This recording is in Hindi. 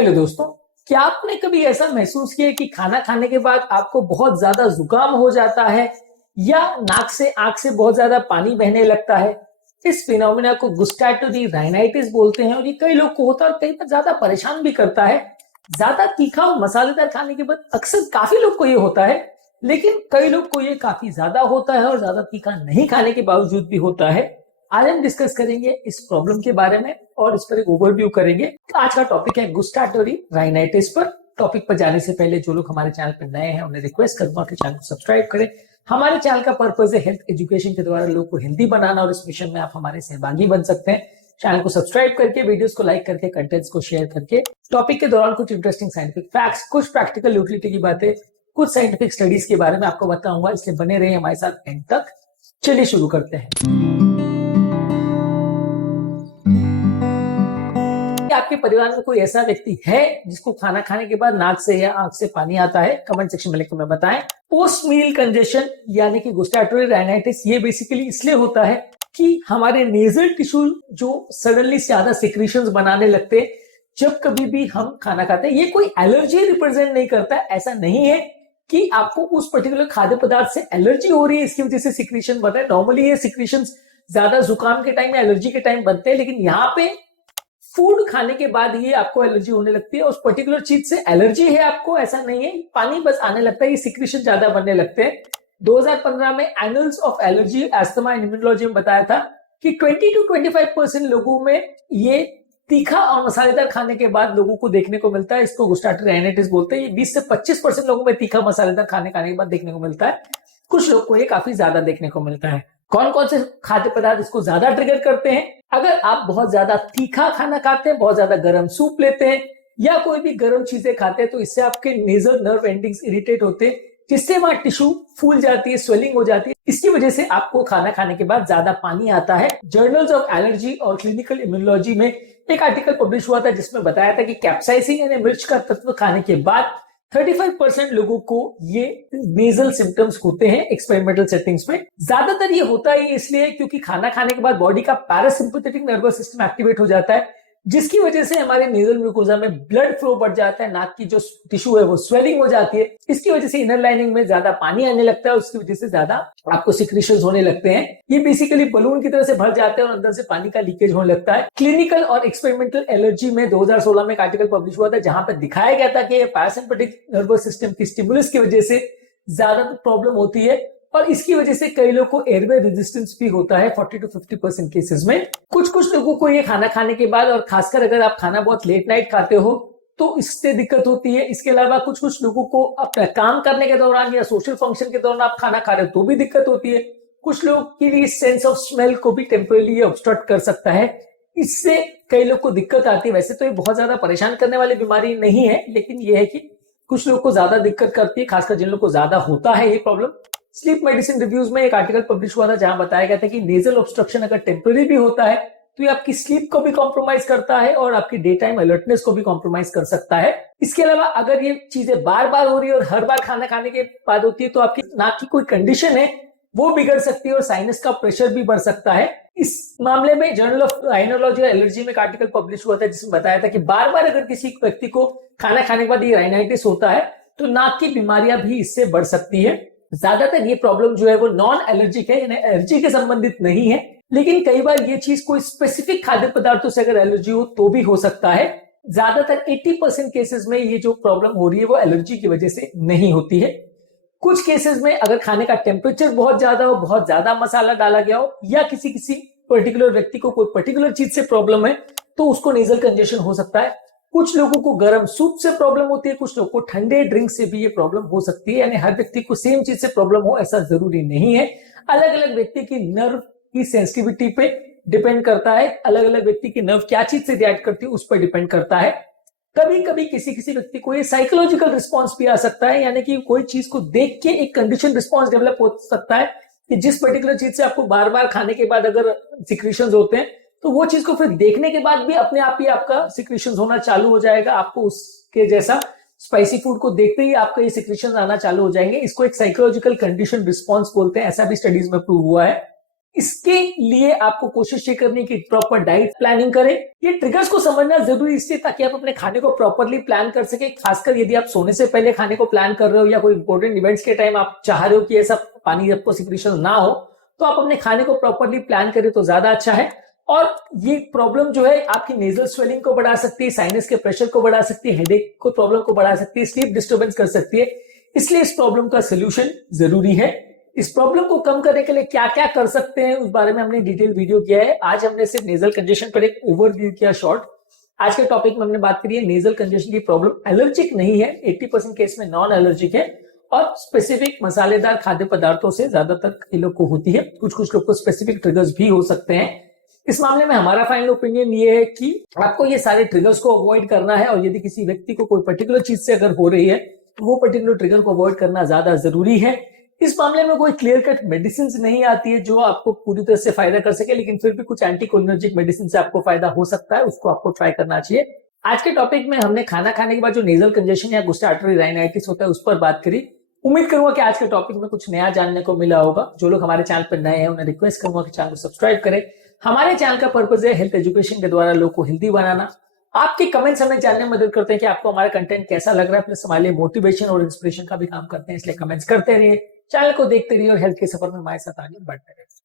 हेलो दोस्तों, क्या आपने कभी ऐसा महसूस किया कि खाना खाने के बाद आपको बहुत ज्यादा जुकाम हो जाता है या नाक से आंख से बहुत ज्यादा पानी बहने लगता है। इस फिनोमिना को गुस्टैटोरी राइनाइटिस बोलते हैं और ये कई लोग को होता है और कई बार ज्यादा परेशान भी करता है। ज्यादा तीखा और मसालेदार खाने के बाद अक्सर काफी लोग को ये होता है, लेकिन कई लोग को ये काफी ज्यादा होता है और ज्यादा तीखा नहीं खाने के बावजूद भी होता है। आज हम डिस्कस करेंगे इस प्रॉब्लम के बारे में और इस पर एक ओवरव्यू करेंगे। तो आज का टॉपिक है गुस्टाटोरी राइनाइटिस पर। टॉपिक पर जाने से पहले जो लोग हमारे चैनल पर नए हैं उन्हें रिक्वेस्ट करूंगा कि चैनल को सब्सक्राइब करें। हमारे चैनल का पर्पस है हेल्थ एजुकेशन के द्वारा लोगों को हेल्दी बनाना और इस मिशन में आप हमारे सहभागी बन सकते हैं। चैनल को सब्सक्राइब करके, वीडियोस को लाइक करके, कंटेंट्स को शेयर करके, टॉपिक के दौरान कुछ इंटरेस्टिंग साइंटिफिक फैक्ट्स, कुछ प्रैक्टिकल यूटिलिटी की बातें, कुछ साइंटिफिक स्टडीज के बारे में आपको बताऊंगा, इसलिए बने रहिए हमारे साथ एंड तक। चलिए शुरू करते हैं। आपके परिवार में कोई ऐसा व्यक्ति है जिसको खाना खाने के बाद नाक से या आंख से पानी आता है? कमेंट सेक्शन में लिखकर हमें बताएं। पोस्ट मील कंजेशन यानी कि गुस्टाटोरी राइनाइटिस ये बेसिकली इसलिए होता है कि हमारे नेजल टिश्यू जो सडनली ज्यादा सिक्रीशंस बनाने लगते हैं जब कभी भी हम खाना खाते हैं। ये कोई एलर्जी रिप्रेजेंट नहीं करता, ऐसा नहीं है कि आपको उस पर्टिकुलर खाद्य पदार्थ से एलर्जी हो रही है इसकी वजह से सिक्रीशन बन रहा है। नॉर्मली ये सिक्रीशन ज्यादा जुकाम के टाइम या एलर्जी के टाइम बनते हैं, लेकिन यहाँ पे फूड खाने के बाद ये आपको एलर्जी होने लगती है। उस पर्टिकुलर चीज से एलर्जी है आपको, ऐसा नहीं है, पानी बस आने लगता है, ये सिक्रीशन ज्यादा बनने लगते हैं। 2015 में annuals of allergy asthma and immunology में बताया था कि 20 to 25% लोगों में ये तीखा और मसालेदार खाने के बाद लोगों को देखने को मिलता है। इसको गुस्टाटोरी राइनाइटिस बोलते हैं। ये 20 से 25% लोगों में तीखा मसालेदार खाने के बाद देखने को मिलता है। कुछ लोग को ये काफी ज्यादा देखने को मिलता है। कौन कौन से खाद्य पदार्थ इसको ज्यादा ट्रिगर करते हैं? अगर आप बहुत ज्यादा तीखा खाना खाते हैं, बहुत ज्यादा गर्म सूप लेते हैं या कोई भी गर्म चीजें खाते हैं तो इससे आपके नेजल नर्व एंडिंग्स इरिटेट होते हैं, जिससे वहां टिश्यू फूल जाती है, स्वेलिंग हो जाती है। इसकी वजह से आपको खाना खाने के बाद ज्यादा पानी आता है। जर्नल्स ऑफ एलर्जी और क्लिनिकल इम्यूनोलॉजी में एक आर्टिकल पब्लिश हुआ था जिसमें बताया था कि कैप्साइसिन यानी मिर्च का तत्व खाने के बाद 35% लोगों को ये नेजल सिम्टम्स होते हैं। एक्सपेरिमेंटल सेटिंग्स में ज्यादातर ये होता है इसलिए क्योंकि खाना खाने के बाद बॉडी का पैरासिम्पैथेटिक नर्वस सिस्टम एक्टिवेट हो जाता है, जिसकी वजह से हमारे नेजल म्यूकोजा में ब्लड फ्लो बढ़ जाता है, नाक की जो टिश्यू है वो स्वेलिंग हो जाती है। इसकी वजह से इनर लाइनिंग में ज्यादा पानी आने लगता है, उसकी वजह से ज्यादा आपको सिक्रीशंस होने लगते हैं। ये बेसिकली बलून की तरह से भर जाते हैं और अंदर से पानी का लीकेज होने लगता है। क्लिनिकल और एक्सपेरिमेंटल एलर्जी में 2016 में एक आर्टिकल पब्लिश हुआ था जहां पर दिखाया गया था कि पैरासिम्पैथिक नर्वस सिस्टम की स्टिमुलस की वजह से ज्यादा प्रॉब्लम होती है और इसकी वजह से कई लोगों को एयरवे रेजिस्टेंस भी होता है 40 to 50% केसेस में। कुछ लोगों को ये खाना खाने के बाद, और खासकर अगर आप खाना बहुत लेट नाइट खाते हो तो इससे दिक्कत होती है। इसके अलावा कुछ लोगों को अपना काम करने के दौरान या सोशल फंक्शन के दौरान आप खाना खा रहे हो तो भी दिक्कत होती है। कुछ लोगों के लिए सेंस ऑफ स्मेल को भी टेम्परेरी ऑब्स्ट्रक्ट कर सकता है, इससे कई लोग को दिक्कत आती है। वैसे तो ये बहुत ज्यादा परेशान करने वाली बीमारी नहीं है, लेकिन यह है कि कुछ लोग को ज्यादा दिक्कत करती है, खासकर जिन लोग को ज्यादा होता है ये प्रॉब्लम। स्लीप मेडिसिन रिव्यूज में एक आर्टिकल पब्लिश हुआ था जहां बताया गया था कि नेजल ऑब्स्ट्रक्शन अगर टेम्पररी भी होता है तो ये आपकी स्लीप को भी कॉम्प्रोमाइज करता है और आपकी डे टाइम अलर्टनेस को भी कॉम्प्रोमाइज कर सकता है। इसके अलावा अगर ये चीजें बार बार हो रही है और हर बार खाना खाने के बाद होती है तो आपकी नाक की कोई कंडीशन है वो बिगड़ सकती है और साइनस का प्रेशर भी बढ़ सकता है। इस मामले में जर्नल ऑफ राइनोलॉजी और एलर्जी में एक आर्टिकल पब्लिश हुआ था जिसमें बताया था कि बार बार अगर किसी व्यक्ति को खाना खाने के बाद ये राइनाइटिस होता है तो नाक की बीमारियां भी इससे बढ़ सकती है। ज्यादातर ये प्रॉब्लम जो है वो नॉन एलर्जिक है, यानी एलर्जी के संबंधित नहीं है, लेकिन कई बार ये चीज कोई स्पेसिफिक खाद्य पदार्थों से अगर एलर्जी हो तो भी हो सकता है। ज्यादातर 80% केसेस में ये जो प्रॉब्लम हो रही है वो एलर्जी की वजह से नहीं होती है। कुछ केसेस में अगर खाने का टेम्परेचर बहुत ज्यादा हो, बहुत ज्यादा मसाला डाला गया हो या किसी पर्टिकुलर व्यक्ति को कोई पर्टिकुलर चीज से प्रॉब्लम है तो उसको नेजल कंजेशन हो सकता है। कुछ लोगों को गर्म सूप से प्रॉब्लम होती है, कुछ लोगों को ठंडे ड्रिंक से भी ये प्रॉब्लम हो सकती है। यानी हर व्यक्ति को सेम चीज से प्रॉब्लम हो ऐसा जरूरी नहीं है। अलग अलग व्यक्ति की नर्व की सेंसिटिविटी पे डिपेंड करता है, अलग अलग व्यक्ति की नर्व क्या चीज से रिएक्ट करती है उस पर डिपेंड करता है। कभी कभी किसी व्यक्ति को ये साइकोलॉजिकल रिस्पॉन्स भी आ सकता है, यानी कि कोई चीज को देख के एक कंडीशन रिस्पॉन्स डेवलप हो सकता है कि जिस पर्टिकुलर चीज से आपको बार बार खाने के बाद अगर सिक्रीशंस होते हैं तो वो चीज को फिर देखने के बाद भी अपने आप ही आपका सिक्रीशंस होना चालू हो जाएगा। आपको उसके जैसा स्पाइसी फूड को देखते ही आपका ये सिक्रीशंस आना चालू हो जाएंगे। इसको एक साइकोलॉजिकल कंडीशन रिस्पॉन्स बोलते हैं, ऐसा भी स्टडीज में प्रूव हुआ है। इसके लिए आपको कोशिश ये करनी है कि प्रॉपर डाइट प्लानिंग करें। ये ट्रिगर्स को समझना जरूरी इसलिए ताकि आप अपने खाने को प्रॉपरली प्लान कर सके, खासकर यदि आप सोने से पहले खाने को प्लान कर रहे हो या कोई इंपॉर्टेंट इवेंट्स के टाइम आप चाह रहे हो कि ऐसा पानी आपको सिक्रीशन ना हो, तो आप अपने खाने को प्रॉपरली प्लान करें तो ज्यादा अच्छा है। और ये प्रॉब्लम जो है आपकी नेजल स्वेलिंग को बढ़ा सकती है, साइनस के प्रेशर को बढ़ा सकती है, हेडेक को प्रॉब्लम को बढ़ा सकती है, स्लीप डिस्टर्बेंस कर सकती है। इसलिए इस प्रॉब्लम का सोल्यूशन जरूरी है। इस प्रॉब्लम को कम करने के लिए क्या क्या कर सकते हैं उस बारे में हमने डिटेल वीडियो किया है। आज हमने सिर्फ नेजल कंजेशन पर एक ओवरव्यू किया शॉर्ट। आज के टॉपिक में हमने बात करी है नेजल कंजेशन की प्रॉब्लम एलर्जिक नहीं है, 80% केस में नॉन एलर्जिक है और स्पेसिफिक मसालेदार खाद्य पदार्थों से ज्यादातर लोग को होती है। कुछ कुछ लोग को स्पेसिफिक ट्रिगर्स भी हो सकते हैं। इस मामले में हमारा फाइनल ओपिनियन ये है कि आपको ये सारे ट्रिगर्स को अवॉइड करना है और यदि किसी व्यक्ति को कोई पर्टिकुलर चीज से अगर हो रही है तो वो पर्टिकुलर ट्रिगर को अवॉइड करना ज्यादा जरूरी है। इस मामले में कोई क्लियर कट मेडिसिन नहीं आती है जो आपको पूरी तरह से फायदा कर सके, लेकिन फिर भी कुछ एंटीकोलिनर्जिक मेडिसिन से आपको फायदा हो सकता है, उसको आपको ट्राई करना चाहिए। आज के टॉपिक में हमने खाना खाने के बाद जो नेजल कंजेशन या गुस्टाटरी राइनाइटिस होता है उस पर बात करी। उम्मीद करूंगा कि आज के टॉपिक में कुछ नया जानने को मिला होगा। जो लोग हमारे चैनल पर नए हैं उन्हें रिक्वेस्ट करूंगा कि चैनल को सब्सक्राइब करें। हमारे चैनल का पर्पज है हेल्थ एजुकेशन के द्वारा लोग को हेल्दी बनाना। आपके कमेंट्स हमें जानने में मदद करते हैं कि आपको हमारा कंटेंट कैसा लग रहा है, प्लस हमारे लिए मोटिवेशन और इंस्पिरेशन का भी काम करते हैं। इसलिए कमेंट्स करते रहिए, चैनल को देखते रहिए और हेल्थ के सफर में हमारे साथ आगे बढ़ते रहिए।